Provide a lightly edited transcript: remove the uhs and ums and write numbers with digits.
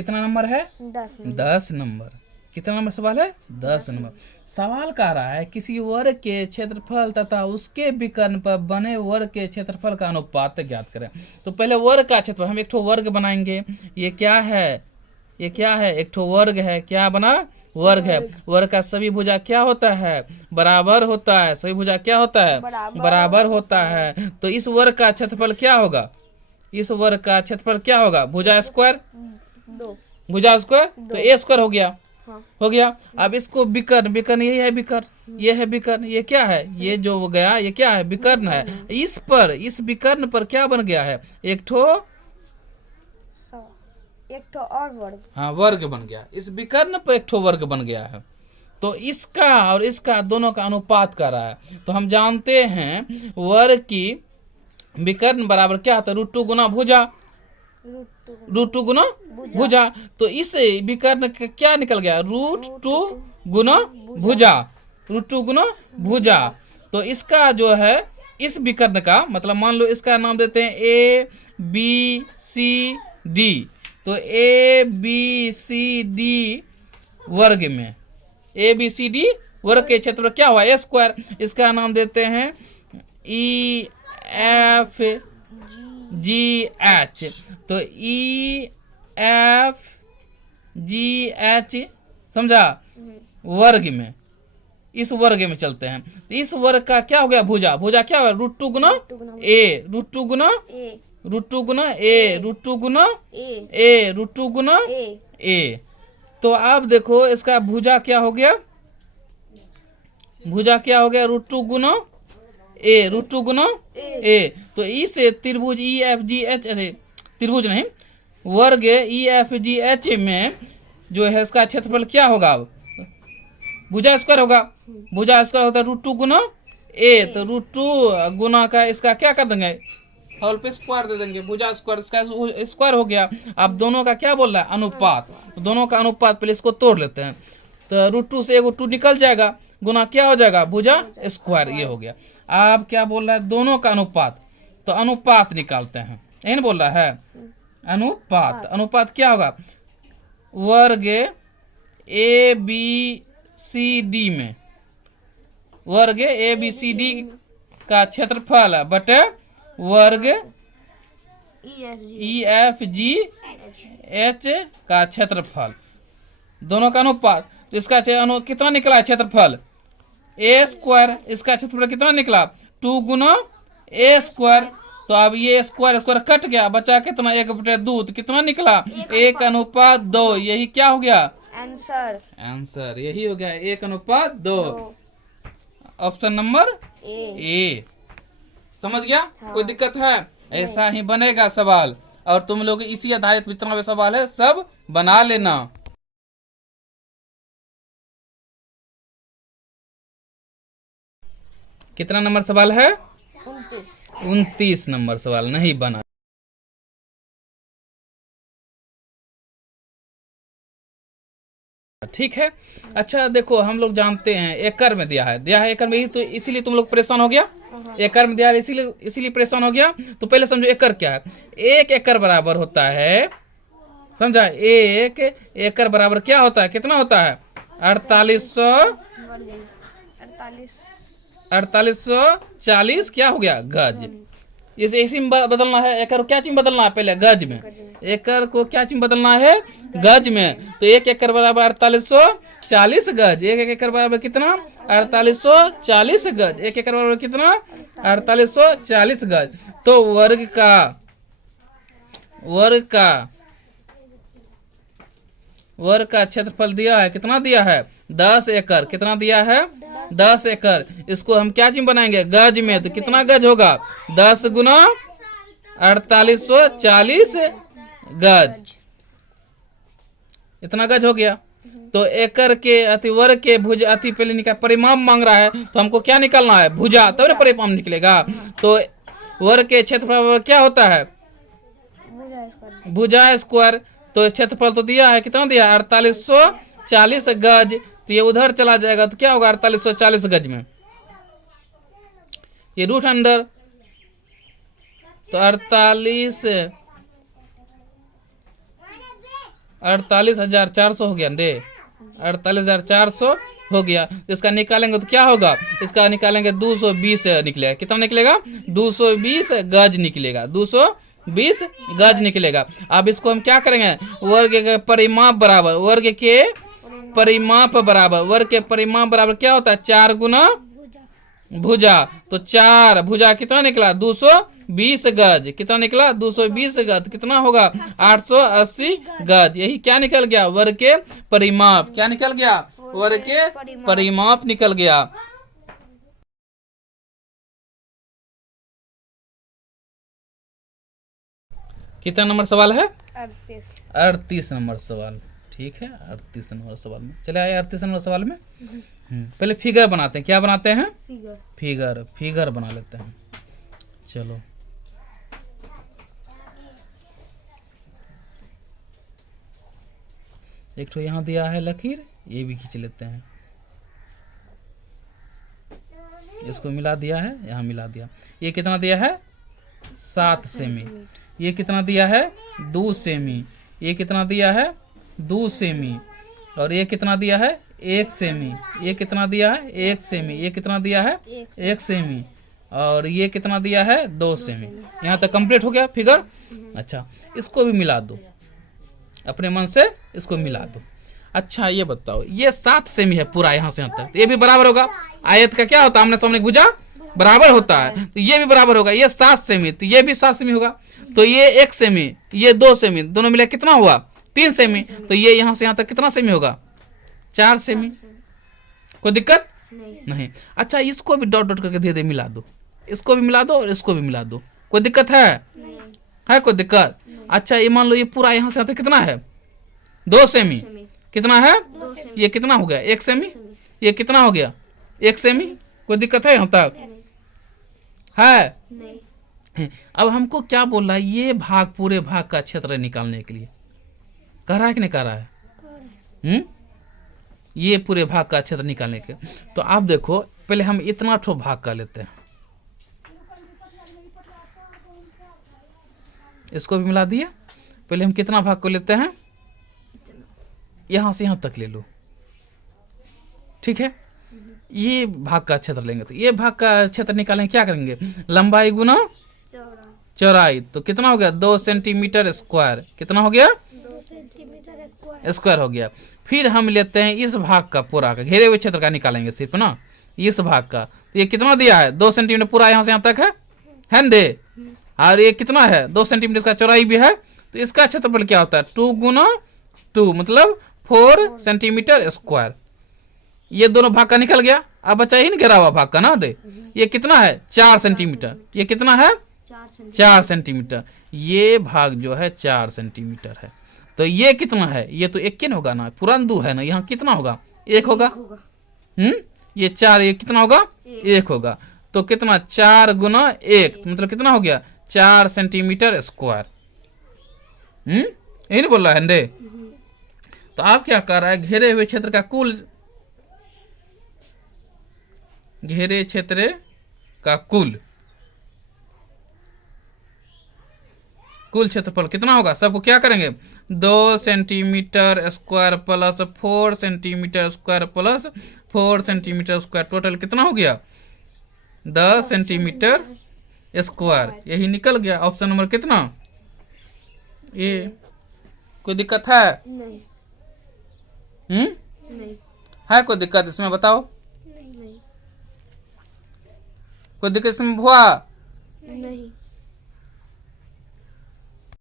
कितना नंबर है? 10 नंबर। कितना नंबर सवाल है? 10 नंबर। सवाल कह रहा है किसी वर्ग के क्षेत्रफल तथा उसके विकर्ण पर बने वर्ग के क्षेत्रफल का अनुपात ज्ञात करें। तो पहले वर्ग का क्षेत्रफल, हम एक ठो वर्ग बनाएंगे। ये क्या है? ये क्या है? एक ठो वर्ग है। क्या बना? वर्ग है। वर्ग का सभी भुजा क्या होता है? बराबर होता है। सभी भुजा क्या होता है? बराबर होता है। तो इस वर्ग का क्षेत्रफल क्या होगा? इस वर्ग का क्षेत्रफल क्या होगा? भुजा स्क्वायर, 2। भुजा स्क्वायर, तो ए स्क्वायर हो गया। हाँ। हो गया। अब इसको विकर्ण, विकर्ण यही है विकर्ण, ये है विकर्ण, ये क्या है? ये जो गया ये क्या है? विकर्ण है। इस पर, इस विकर्ण पर क्या बन गया है? एक ठो, एक ठो और वर्ग। हाँ, वर्ग बन गया। इस विकर्ण पर एक ठो वर्ग बन गया है। तो इसका और इसका दोनों का अनुपात कर रहा है। तो हम जानते हैं वर्ग की विकर्ण बराबर क्या होता है? √2 गुना भुजा, √2 गुना भुजा। तो इस विकर्ण का क्या निकल गया? √2 गुना भुजा, √2 गुना भुजा। तो इसका जो है, इस विकर्ण का मतलब मान लो इसका नाम देते हैं ए बी सी डी। तो ए बी सी डी वर्ग में, ए बी सी डी वर्ग के क्षेत्र क्या हुआ? ए स्क्वायर। इसका नाम देते हैं ई एफ जी एच। तो ई एफ जी एच, समझा? वर्ग में, इस वर्ग में चलते हैं। तो इस वर्ग का क्या हो गया? भुजा। भुजा क्या हुआ? √2 गुना ए, √2 गुना √2 गुना ए, √2 गुना ए, √2 गुना ए। तो अब देखो इसका भुजा क्या हो गया? भुजा क्या हो गया? √2 गुना ए, √2 गुना ए। तो इस त्रिभुज ई एफ जी एच, अरे त्रिभुज नहीं, वर्ग ई एफ जी एच में जो है इसका क्षेत्रफल क्या होगा? अब भुजा स्क्वायर होगा। भुजा स्क्वायर होता है √2 गुना ए। तो √2 गुना का इसका क्या कर देंगे? होल पे स्क्वायर दे देंगे। भुजा स्क्वायर, इसका स्क्वायर हो गया। अब दोनों का क्या बोल रहा है? अनुपात। तो दोनों का अनुपात पहले इसको तोड़ लेते हैं। तो √2 से एगो 2 निकल जाएगा, गुना क्या हो जाएगा? भुजा स्क्वायर, ये हो गया। आप क्या बोल रहा है? दोनों का अनुपात। तो अनुपात निकालते हैं, यही ना बोल रहा है? अनुपात। अनुपात क्या होगा? वर्ग ए बी सी डी में, वर्ग ए बी सी डी का क्षेत्रफल बटे वर्ग ई एफ जी एच का क्षेत्रफल, दोनों का अनुपात। तो इसका कितना निकला है क्षेत्रफल? ए स्क्वायर। इसका क्षेत्रफल कितना निकला? 2 गुना ए स्क्वायर। तो अब ये स्क्वायर स्क्वायर कट गया, बचा कितना? 1/2। तो कितना निकला? 1:2। यही क्या हो गया? आंसर। आंसर यही हो गया, 1:2। Option number A. समझ गया? हाँ। कोई दिक्कत है? ऐसा ही बनेगा सवाल, और तुम लोग इसी आधारित जितना भी सवाल है सब बना लेना। कितना नंबर सवाल है? 29 नंबर सवाल नहीं बना। ठीक है। अच्छा देखो, हम लोग जानते हैं एकड़ में दिया है एकड़ में ही, तो इसीलिए तुम लोग परेशान हो गया। एकड़ में दिया है इसीलिए परेशान हो गया। तो पहले समझो एकड़ क्या है। 1 एकड़ बराबर होता है, समझा? 1 एकड़ बराबर क्या होता है? कितना होता है? 4840 क्या हो गया? गज। इसे इसी में बदलना है। एकड़ को क्या चीज बदलना है? पहले गज में। एकड़ को क्या चीज बदलना है? गज में। तो 1 एकड़ बराबर 4840 गज। 1 एकड़ बराबर कितना? 4840 गज। 1 एकड़ बराबर कितना? 4840 गज। तो वर्ग का क्षेत्रफल दिया है, कितना दिया है? 10 एकड़। कितना दिया है? 10 एकड़। इसको हम क्या चीज बनाएंगे? गज में। तो कितना गज होगा? 10 गुना 4840 गज। इतना गज हो गया। तो एकड़ के अति वर्ग के भुज अति पहले निकाल, परिमाप मांग रहा है, तो हमको क्या निकालना है? भुजा, तब ना परिमाप निकलेगा। तो वर्ग के क्षेत्रफल क्या होता है? भुजा स्क्वायर। तो क्षेत्रफल तो दिया है, कितना दिया है? 4840 गज। तो ये उधर चला जाएगा, तो क्या होगा? 4840 गज में ये रूट अंडर, तो 48 48,400 हो गया दे, 48,400 हो गया। तो इसका निकालेंगे तो क्या होगा, इसका निकालेंगे 220 निकलेगा। कितना निकलेगा, 220 गज निकलेगा, 220 गज निकलेगा। अब इसको हम क्या करेंगे, वर्ग के परिमाप बराबर, वर्ग के परिमाप बराबर, वर्ग के परिमाप बराबर क्या होता है, 4 गुना भुजा। तो 4 भुजा कितना निकला, 220 गज। कितना निकला, 220 गज। कितना होगा, 880 गज। यही क्या निकल गया, वर्ग के परिमाप। क्या निकल गया, वर्ग के परिमाप निकल गया। कितना नंबर सवाल है, 38 नंबर सवाल। ठीक है, 38 नंबर सवाल में चले आए। 38 नंबर सवाल में पहले फिगर बनाते हैं। क्या बनाते हैं, फिगर बना लेते हैं। चलो एक तो यहाँ दिया है लकीर, ये भी खींच लेते हैं। इसको मिला दिया है, यहाँ मिला दिया। ये कितना दिया है, 7 सेमी। ये कितना दिया है, 2 सेमी। ये कितना दिया है, 2 सेमी। और ये कितना दिया है, 1 सेमी। ये कितना दिया है, 1 सेमी। ये कितना दिया है, 1 सेमी। और ये कितना दिया है, 2 सेमी। यहाँ तक कंप्लीट हो गया फिगर। अच्छा, इसको भी मिला दो, अपने मन से इसको मिला दो। अच्छा ये बताओ, ये 7 सेमी है पूरा यहाँ से यहाँ तक, तो ये भी बराबर होगा। आयत का क्या होता है, आमने सामने भुजा बराबर होता है, तो ये भी बराबर होगा। ये 7 सेमी, तो ये भी 7 सेमी होगा। तो ये 1 सेमी, ये 2 सेमी, दोनों मिला कितना हुआ, 3 सेमी। तो ये यहाँ से यहाँ तक कितना सेमी होगा, 4 सेमी। कोई दिक्कत नहीं। अच्छा, इसको भी डॉट डॉट करके दे दे, मिला दो। इसको भी मिला दो और इसको भी मिला दो। कोई दिक्कत है कोई दिक्कत। अच्छा, ये मान लो ये पूरा यहाँ से यहाँ तक कितना है, 2 सेमी। कितना है, ये कितना हो गया, 1 सेमी। ये कितना हो गया, 1 सेमी। कोई दिक्कत है यहाँ तक है। अब हमको क्या बोल रहा है, ये भाग, पूरे भाग का क्षेत्र निकालने के लिए कह रहा है कि नहीं कह रहा है। ये पूरे भाग का क्षेत्र निकालने के, तो आप देखो पहले हम इतना ठो भाग का लेते हैं, इसको भी मिला दिए। पहले हम कितना भाग को लेते हैं, यहां से यहां तक ले लो। ठीक है, ये भाग का क्षेत्र लेंगे, तो ये भाग का क्षेत्र निकालेंगे। क्या करेंगे, लंबाई गुना चौड़ाई। तो कितना हो गया, 2 सेंटीमीटर स्क्वायर। कितना हो गया, 2 सेंटीमीटर स्क्वायर हो गया। फिर हम लेते हैं इस भाग का पूरा का, घेरे हुए क्षेत्र का निकालेंगे सिर्फ ना, इस भाग का। तो ये कितना दिया है, 2 सेंटीमीटर पूरा यहाँ से यहाँ तक है न दे। और ये कितना है, 2 सेंटीमीटर का चौड़ाई भी है। तो इसका क्षेत्रफल क्या होता है, 2 गुना 2 मतलब 4 सेंटीमीटर स्क्वायर। ये दोनों भाग का निकल गया। अब बचा ही नहीं घेरा हुआ भाग का ना दे। ये कितना है, 4 सेंटीमीटर। ये कितना है, 4 सेंटीमीटर। ये भाग जो है 4 सेंटीमीटर है। तो ये कितना है, ये तो 1 होगा ना, पूरा 2 है ना, यहाँ कितना होगा, 1 होगा। ये 4, ये कितना होगा, 1 होगा। तो कितना, 4 गुना 1 मतलब कितना हो गया, 4 सेंटीमीटर स्क्वायर। यही नहीं बोल रहा है रे। तो आप क्या कर रहा है, घेरे हुए क्षेत्र का कुल, घेरे क्षेत्र का कुल क्षेत्रफल कितना होगा, सबको क्या करेंगे, 2 centimetre square plus 4 centimetre square plus 4 centimetre square, total कितना हो गया, 10 सेंटीमीटर स्क्वायर। यही निकल गया ऑप्शन नंबर कितना, ये। कोई दिक्कत है, नहीं है कोई दिक्कत इसमें, बताओ। नहीं कोई दिक्कत इसमें हुआ, नहीं